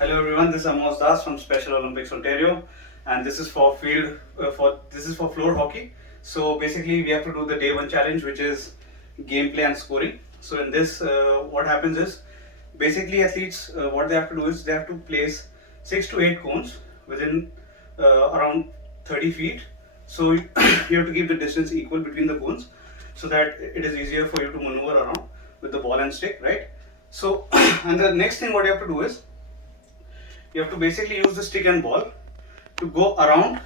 Hello everyone, this is Amos Das from Special Olympics Ontario, and this is for floor hockey. So basically, we have to do the day one challenge, which is gameplay and scoring. So in this, what happens is basically athletes what they have to do is they have to place 6 to 8 cones within around 30 feet. So you have to keep the distance equal between the cones so that it is easier for you to maneuver around with the ball and stick, right? So and the next thing what you have to do is you have to basically use the stick and ball to go around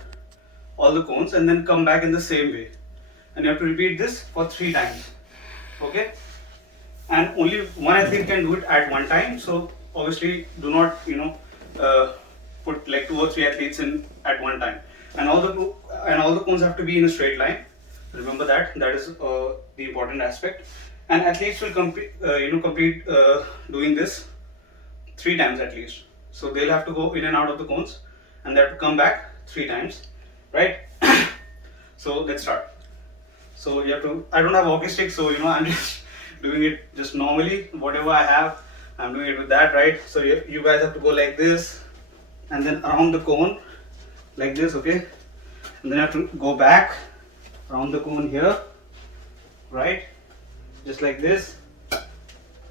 all the cones and then come back in the same way, and you have to repeat this for 3 times. Okay, and only one athlete can do it at one time, so obviously do not uh, put like 2 or 3 athletes in at one time, and all the cones have to be in a straight line. Remember that is the important aspect, and athletes will complete doing this 3 times at least. So they'll have to go in and out of the cones and they have to come back 3 times, right? So let's start. So you have to, I don't have hockey stick, so I'm just doing it just normally. Whatever I have, I'm doing it with that, right? So you guys have to go like this and then around the cone like this, okay? And then you have to go back around the cone here, right? Just like this.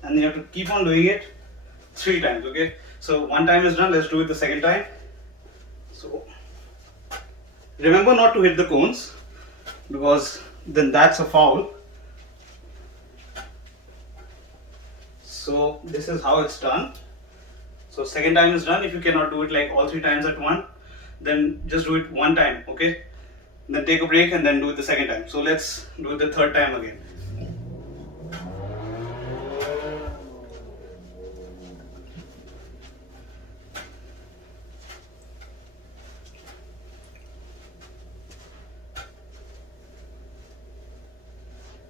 And you have to keep on doing it 3 times, okay? So one time is done, let's do it the second time. So remember not to hit the cones because then that's a foul. So this is how it's done. So second time is done. If you cannot do it like all 3 times at once, then just do it one time, okay? Then take a break and then do it the second time. So let's do it the third time again.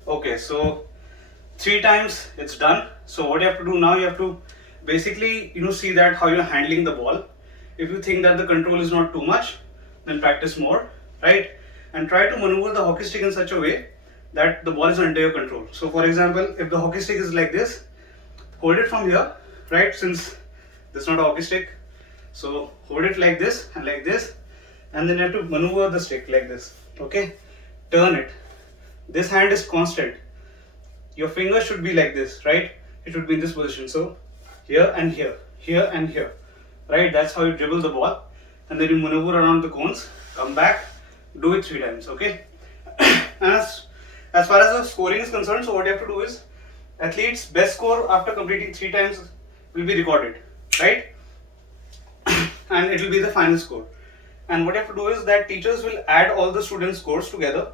Okay, so 3 times it's done. So what you have to do now, you have to basically see that how you're handling the ball. If you think that the control is not too much, then practice more, right? And try to maneuver the hockey stick in such a way that the ball is under your control. So for example, if the hockey stick is like this, hold it from here, right? Since this is not a hockey stick, so hold it like this, and then you have to maneuver the stick like this, okay? Turn it. This hand is constant. Your finger should be like this, right? It should be in this position. So here and here, here and here, right? That's how you dribble the ball, and then you maneuver around the cones, come back, do it 3 times, okay? And as far as the scoring is concerned, so what you have to do is athlete's best score after completing 3 times will be recorded, right? And it will be the final score. And what you have to do is that teachers will add all the students' scores together,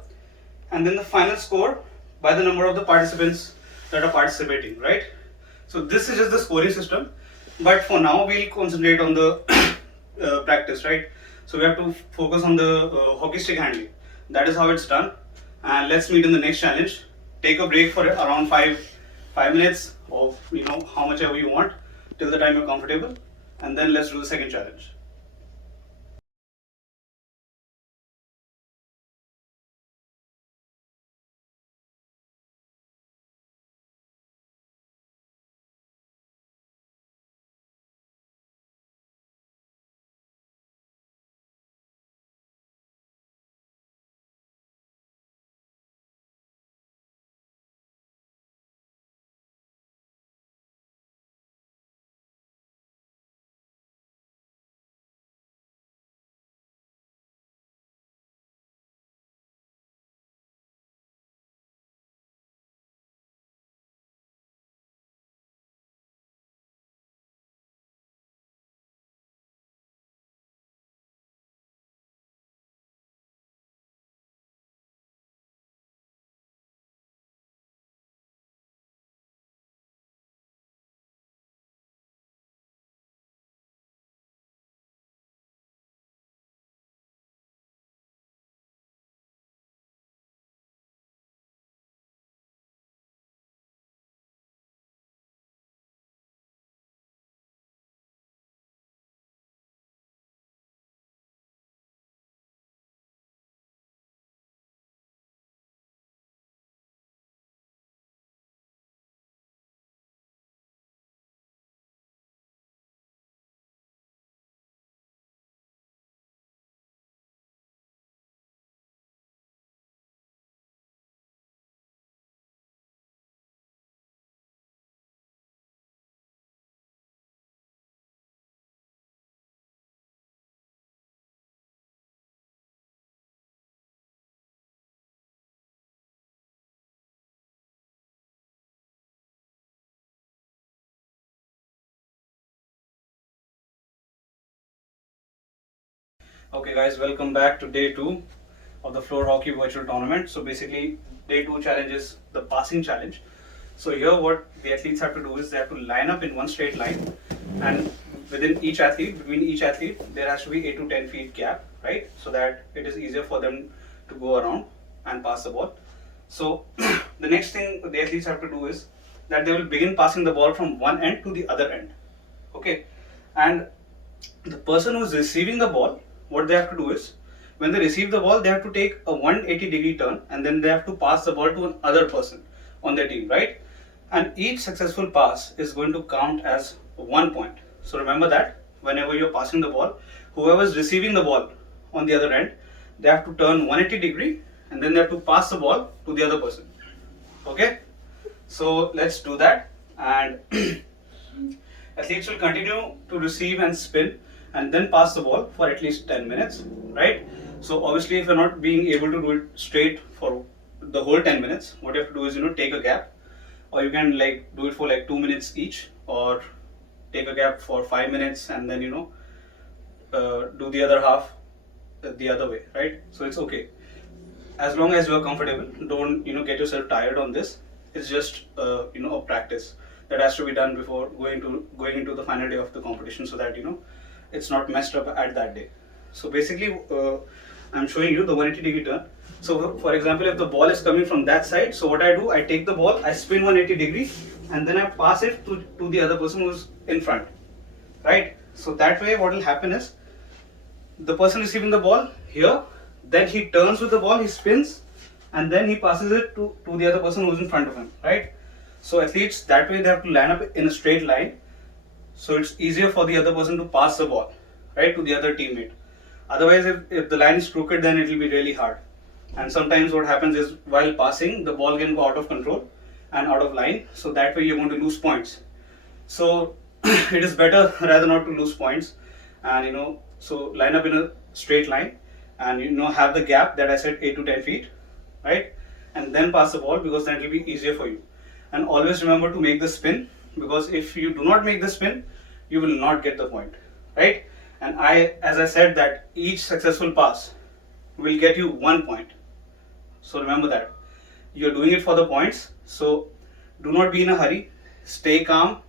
and then the final score by the number of the participants that are participating, right? So this is just the scoring system, but for now we'll concentrate on the practice, right? So we have to focus on the hockey stick handling. That is how it's done, and let's meet in the next challenge. Take a break for around 5 minutes, or how much ever you want, till the time you're comfortable, and then let's do the second challenge. Okay guys, welcome back to day 2 of the Floor Hockey Virtual Tournament. So basically day 2 challenge is the passing challenge. So here what the athletes have to do is they have to line up in one straight line, and between each athlete there has to be 8 to 10 feet gap, right? So that it is easier for them to go around and pass the ball. So the next thing the athletes have to do is that they will begin passing the ball from one end to the other end. Okay, and the person who is receiving the ball, what they have to do is when they receive the ball, they have to take a 180-degree turn and then they have to pass the ball to another person on their team, right? And each successful pass is going to count as 1 point. So remember that whenever you're passing the ball, whoever is receiving the ball on the other end, they have to turn 180-degree and then they have to pass the ball to the other person. Okay, so let's do that. And athletes will continue to receive and spin and then pass the ball for at least 10 minutes, right? So obviously if you're not being able to do it straight for the whole 10 minutes, what you have to do is, take a gap, or you can do it for 2 minutes each, or take a gap for 5 minutes and then, do the other half the other way, right? So it's okay. As long as you are comfortable, don't, get yourself tired on this. It's just, a practice that has to be done before going into the final day of the competition, so that it's not messed up at that day. So basically I'm showing you the 180-degree turn. So for example, if the ball is coming from that side, so what I do, I take the ball, I spin 180 degrees and then I pass it to the other person who's in front, right? So that way what will happen is the person receiving the ball here, then he turns with the ball, he spins, and then he passes it to the other person who's in front of him, right? So athletes, that way they have to line up in a straight line, so it's easier for the other person to pass the ball, right, to the other teammate. Otherwise, if the line is crooked, then it will be really hard. And sometimes what happens is while passing, the ball can go out of control and out of line, so that way you're going to lose points. So it is better rather not to lose points, and so line up in a straight line and have the gap that I said, 8 to 10 feet, right? And then pass the ball, because then it will be easier for you. And always remember to make the spin, because if you do not make the spin, you will not get the point, right? And as I said, that each successful pass will get you 1 point. So remember that you're doing it for the points. So do not be in a hurry, stay calm,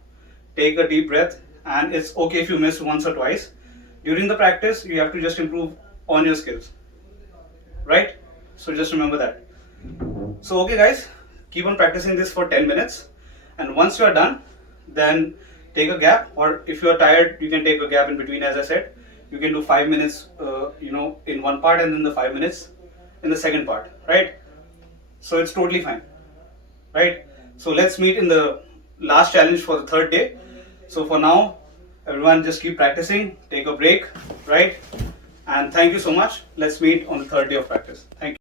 take a deep breath, and it's okay if you miss once or twice. During the practice, you have to just improve on your skills, right? So just remember that. So okay guys, keep on practicing this for 10 minutes, and once you are done, then take a gap, or if you are tired, you can take a gap in between. As I said, you can do 5 minutes in one part and then the 5 minutes in the second part, right? So it's totally fine, right? So let's meet in the last challenge for the third day. So for now, everyone just keep practicing, take a break, right? And thank you so much. Let's meet on the third day of practice. Thank you.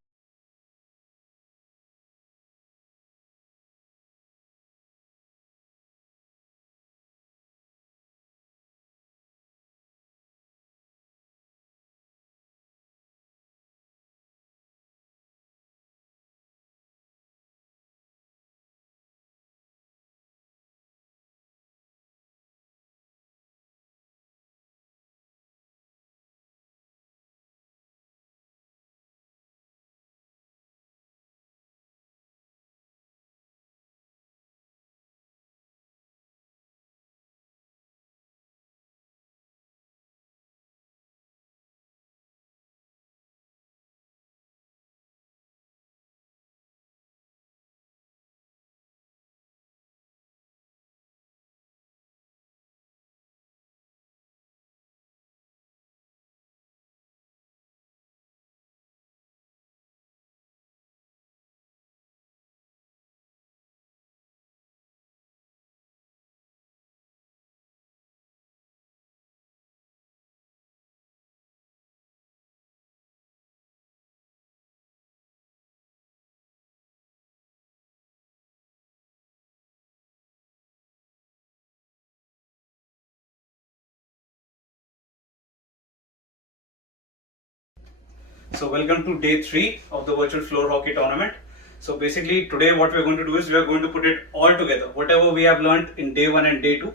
So welcome to day 3 of the virtual floor hockey tournament. So basically today what we're going to do is we are going to put it all together. Whatever we have learned in day 1 and day 2,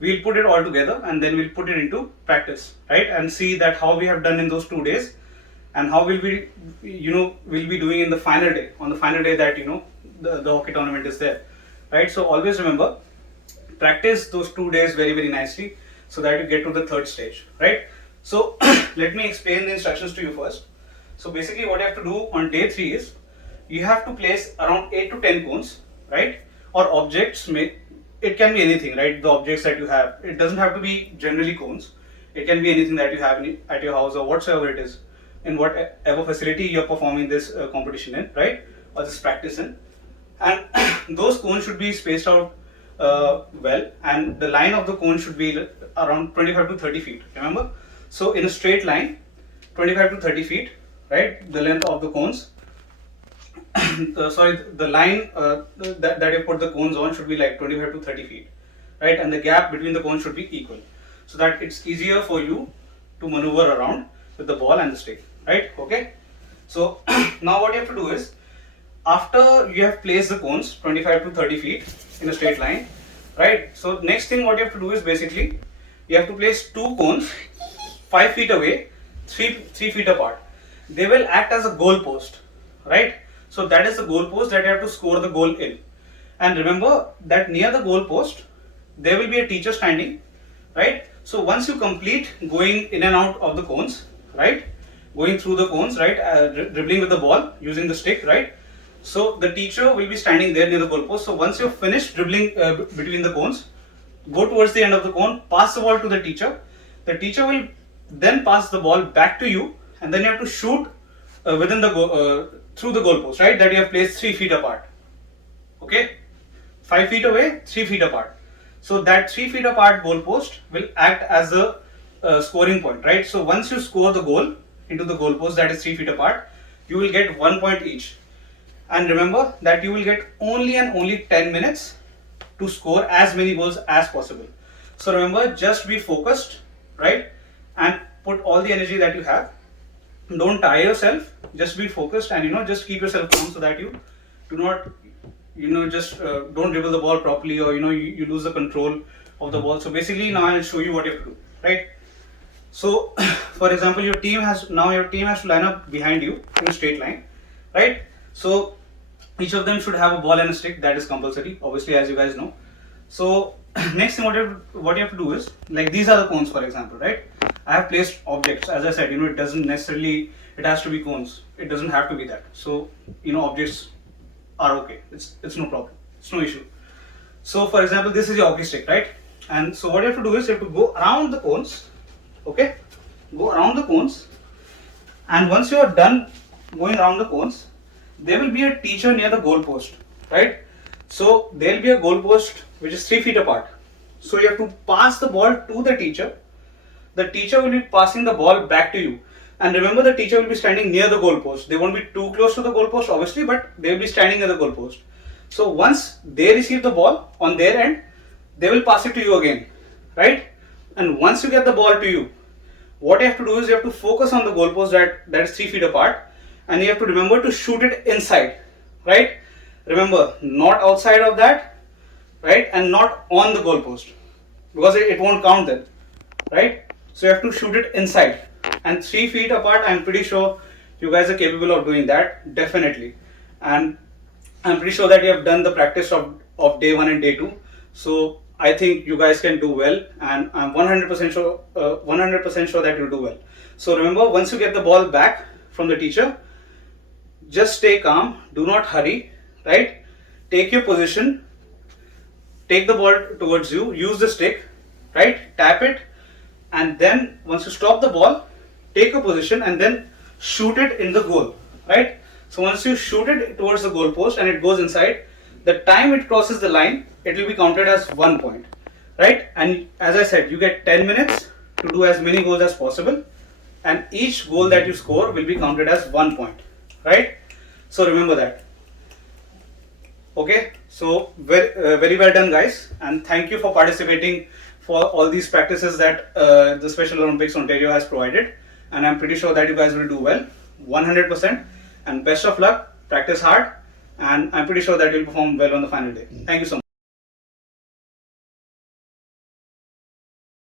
we'll put it all together and then we'll put it into practice, right? And see that how we have done in those 2 days and how will we, we'll be doing in the final day, on the final day that, the hockey tournament is there, right? So always remember, practice those 2 days very, very nicely so that you get to the third stage, right? So let me explain the instructions to you first. So basically what you have to do on day 3 is, you have to place around 8 to 10 cones, right? Or objects, it can be anything, right? The objects that you have, it doesn't have to be generally cones. It can be anything that you have at your house or whatsoever it is, in whatever facility you're performing this competition in, right? Or this practice in. And those cones should be spaced out well, and the line of the cone should be around 25 to 30 feet, remember? So in a straight line, 25 to 30 feet, right? The length of the cones. The line that you put the cones on should be like 25 to 30 feet, right? And the gap between the cones should be equal, so that it's easier for you to maneuver around with the ball and the stick, right? Okay. So now what you have to do is, after you have placed the cones 25 to 30 feet in a straight line, right? So next thing what you have to do is, basically you have to place 2 cones 5 feet away, 3 feet apart. They will act as a goal post, right? So that is the goal post that you have to score the goal in. And remember that near the goal post there will be a teacher standing, right? So once you complete going in and out of the cones, right, going through the cones, right, dribbling with the ball using the stick, right, so the teacher will be standing there near the goal post. So once you've finished dribbling between the cones, go towards the end of the cone, pass the ball to the teacher. The teacher will then pass the ball back to you, and then you have to shoot within the through the goal post, right, that you have placed 3 feet apart. Okay, 5 feet away, 3 feet apart. So that 3 feet apart goal post will act as the scoring point, right? So once you score the goal into the goal post that is 3 feet apart, you will get 1 point each. And remember that you will get only and only 10 minutes to score as many goals as possible. So remember, just be focused, right, and put all the energy that you have. Don't tire yourself, just be focused, and just keep yourself calm so that you do not don't dribble the ball properly, or you lose the control of the ball. So basically now I'll show you what you have to do, right? So for example, your team has to line up behind you in a straight line, right? So each of them should have a ball and a stick. That is compulsory, obviously, as you guys know. So next thing what you have to do is, like, these are the cones, for example, right? I have placed objects. As I said, it doesn't necessarily, it has to be cones. It doesn't have to be that. So objects are okay. It's no problem. It's no issue. So for example, this is your hockey stick, right? And so what you have to do is, you have to go around the cones. Okay, go around the cones, and once you are done going around the cones, there will be a teacher near the goal post, right? So there will be a goal post which is 3 feet apart. So you have to pass the ball to the teacher. The teacher will be passing the ball back to you. And remember, the teacher will be standing near the goal post. They won't be too close to the goal post, obviously, but they will be standing near the goal post. So once they receive the ball on their end, they will pass it to you again, right? And once you get the ball to you, what you have to do is, you have to focus on the goal post that is 3 feet apart, and you have to remember to shoot it inside, right? Remember, not outside of that, right? And not on the goal post, because it won't count then, right? So you have to shoot it inside, and 3 feet apart. I'm pretty sure you guys are capable of doing that, definitely. And I'm pretty sure that you have done the practice of day 1 and day 2. So I think you guys can do well, and I'm 100% sure that you'll do well. So remember, once you get the ball back from the teacher, just stay calm, do not hurry, right? Take your position, take the ball towards you, use the stick, right? Tap it, and then once you stop the ball, take a position and then shoot it in the goal, right? So once you shoot it towards the goal post and it goes inside, the time it crosses the line, it will be counted as 1 point, right? And as I said, you get 10 minutes to do as many goals as possible, and each goal that you score will be counted as 1 point, right? So remember that. Okay, so very well done, guys, and thank you for participating for all these practices that the Special Olympics Ontario has provided, and I'm pretty sure that you guys will do well, 100%, and best of luck. Practice hard, and I'm pretty sure that you'll perform well on the final day. Thank you so much.